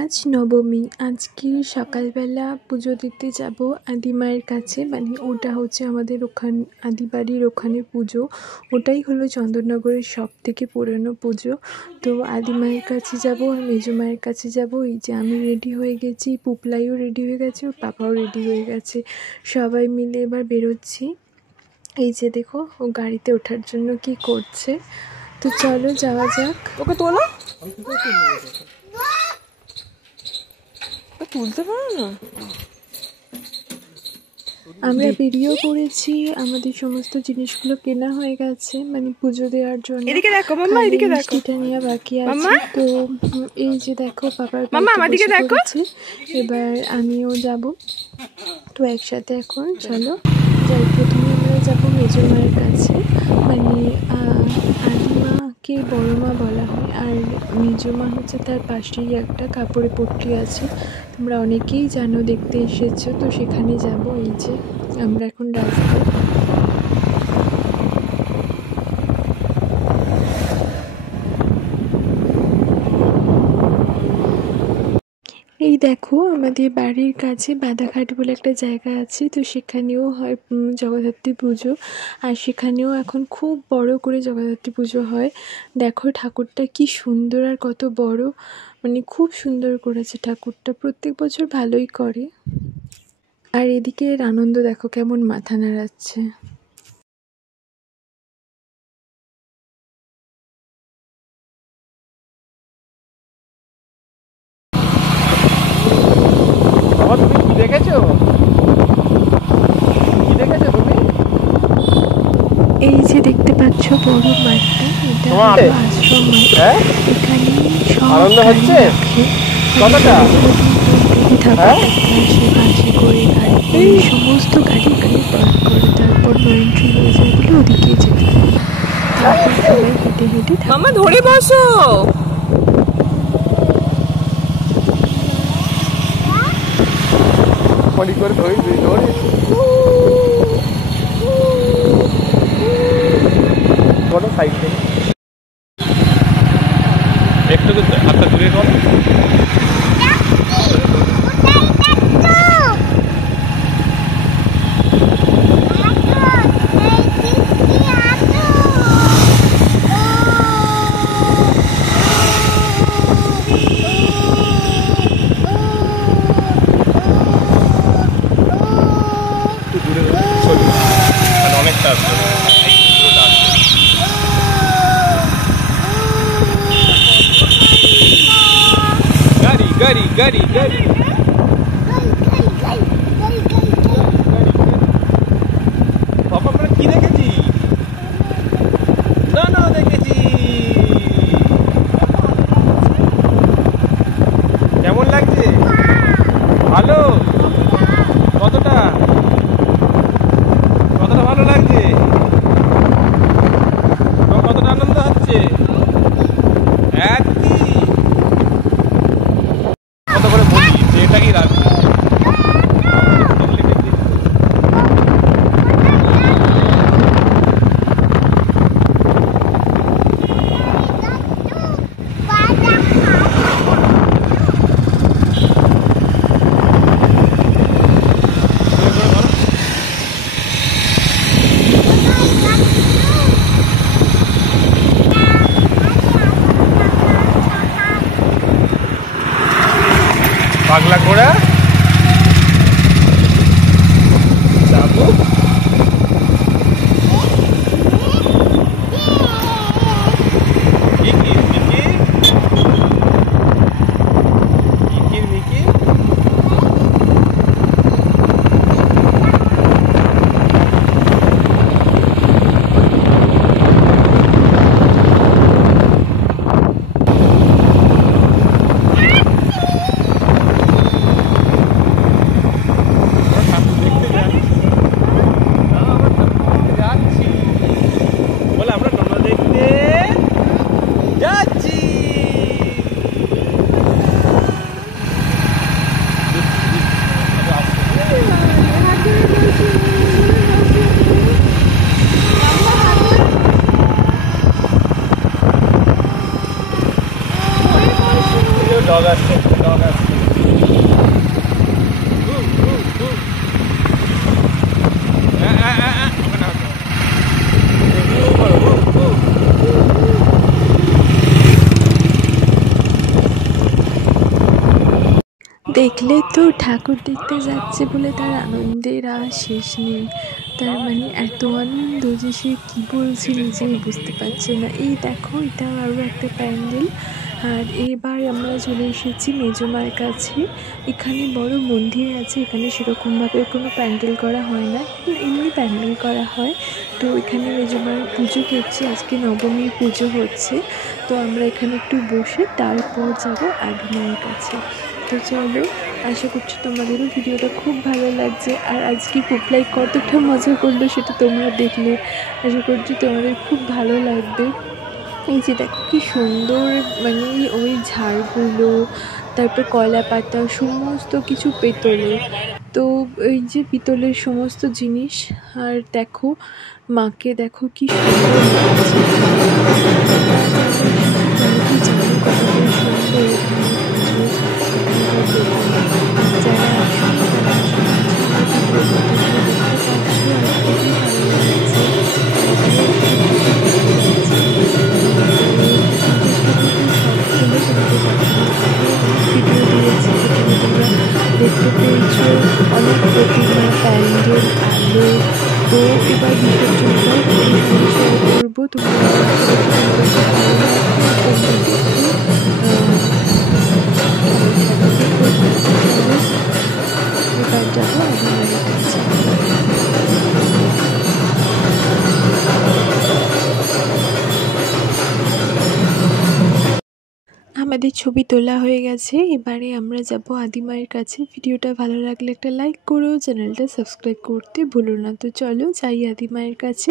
আজ নবমী। আজকে সকালবেলা পুজো দিতে যাব আদি মায়ের কাছে, মানে ওটা হচ্ছে আমাদের আদি বাড়ির ওখানে পুজো। ওটাই হলো চন্দননগরের সবথেকে পুরনো পুজো। তো আদি মায়ের কাছে যাব আর মেজো মায়ের কাছে যাব। এই যে আমি রেডি হয়ে গেছি, পুপলাইও রেডি হয়ে গেছে, ওর পাপাও রেডি হয়ে গেছে। সবাই মিলে এবার বেরোচ্ছি। এই যে দেখো ও গাড়িতে ওঠার জন্য কি করছে। তো চলো যাওয়া যাক। ওকে তোলো, তুলতে পারো না। আমরা বেরিয়েও পড়েছি, আমাদের সমস্ত জিনিসগুলো কেনা হয়ে গেছে, মানে পুজো দেওয়ার জন্য। এদিকে দেখো মাম্মা, এদিকে দেখো। মিষ্টিটা নেওয়া বাকি আছে। তো এই যে দেখো পাপার মাম্মা আমার দিকে দেখো। এবার আমিও যাব। তো একসাথে এখন চলো যাই। প্রথমে আমরা যাবো মেজো মায়ের কাছে, মানে আদিমাকে বড় মা বলা হয়, আর মেজো মা হচ্ছে তার পাশেই একটা কাপড়ে পট্টি আছে। তোমরা অনেকেই জানো, দেখতে এসেছো, তো সেখানে যাব। এই যে আমরা এখন রাস্তায়। এই দেখো আমাদের বাড়ির কাছে বাদাঘাট বলে একটা জায়গা আছে, তো সেখানেও হয় জগদ্ধাত্রী পুজো। আর সেখানেও এখন খুব বড় করে জগদ্ধাত্রী পুজো হয়। দেখো ঠাকুরটা কি সুন্দর আর কত বড়, মানে খুব সুন্দর করেছে ঠাকুরটা, প্রত্যেক বছর ভালোই করে। আর এদিকে আনন্দ দেখো কেমন মাথা নাড়াচ্ছে। তুমি কি দেখেছো? কি দেখেছো তুমি? এই যে দেখতে পাচ্ছ বড় মাঠটা, এটা হলো আশ্রম মাঠ। এখানে সব আনন্দ হচ্ছে কতটা? বাসে করে গাড়ি, সমস্ত গাড়ি এখানে পার্ক করে, তারপর নো এন্ট্রি হয়ে যায় বলে ওদিকেই যেতে হয়। তারপর সবাই হেঁটে হেঁটে মাম্মা ধরে বসো। মনি করে ধরে কোনো সাইড নেই, একটু হাতটা দূরে করো। অনেকটা গাড়ি গাড়ি গাড়ি গাড়ি বাবা, আমরা কি দেখেছি? না দেখেছি। কেমন লাগছে? ভালো? কতটা ভালো লাগছে? কতটা আনন্দ হচ্ছে? কত করে বলি সেটাকেই রাখবে। পাগলা ঘোড়া যাবো। মিকি আসছে, কেমন আসছে। দেখলে তো ঠাকুর দেখতে যাচ্ছে বলে তার আনন্দের আর শেষ নেই। তার মানে এত আনন্দ যে সে কী বলছে নিজেই বুঝতে পারছে না। এই দেখো এটা আরও একটা প্যান্ডেল। আর এবার আমরা চলে এসেছি মেজমার কাছে। এখানে বড় মন্দির আছে, এখানে সেরকমভাবে কোনো প্যান্ডেল করা হয় না, এমনি প্যান্ডেল করা হয়। তো এখানে মেজমার পুজো করছে, আজকে নবমীর পুজো হচ্ছে। তো আমরা এখানে একটু বসে তারপর যাবো আদিমায়ের কাছে। তো চলো, আশা করছি তোমাদেরও ভিডিওটা খুব ভালো লাগছে। আর আজকে পুপলাই কতটা মজা করলো সেটা তোমরা দেখলে, আশা করছি তোমাদের খুব ভালো লাগবে। এই যে দেখো কি সুন্দর, মানে ওই ঝাড়গুলো, তারপর কলা পাতা, সমস্ত কিছু পেতলের। তো এই যে পিতলের সমস্ত জিনিস। আর দেখো মাকে দেখো কি সুন্দর লাগছে। তোমরা কি জানো কতটা সুন্দর এখানে পুজো, এখানকার দোকান। আর যারা আসবে তারা আশা করছি আমার ভিডিওটা দেখতে পাচ্ছ আর খুবই ভালো লাগছে। ভিডিও দিয়েছি যেখানে তোমরা দেখতে পেয়েছো অনেক প্রতিমা, প্যান্ডেল, আলো। তো এবার বিসর্জনটাও তোমাদের শেয়ার করবো। তোমরা এবার যাবো আদিমায়ের কাছে। আমাদের ছবি তোলা হয়ে গেছে, এবারে আমরা যাব আদিমায়ের কাছে। ভিডিওটা ভালো লাগলে একটা লাইক করো, চ্যানেলটা সাবস্ক্রাইব করতে ভুলো না। তো চলো যাই আদিমায়ের কাছে।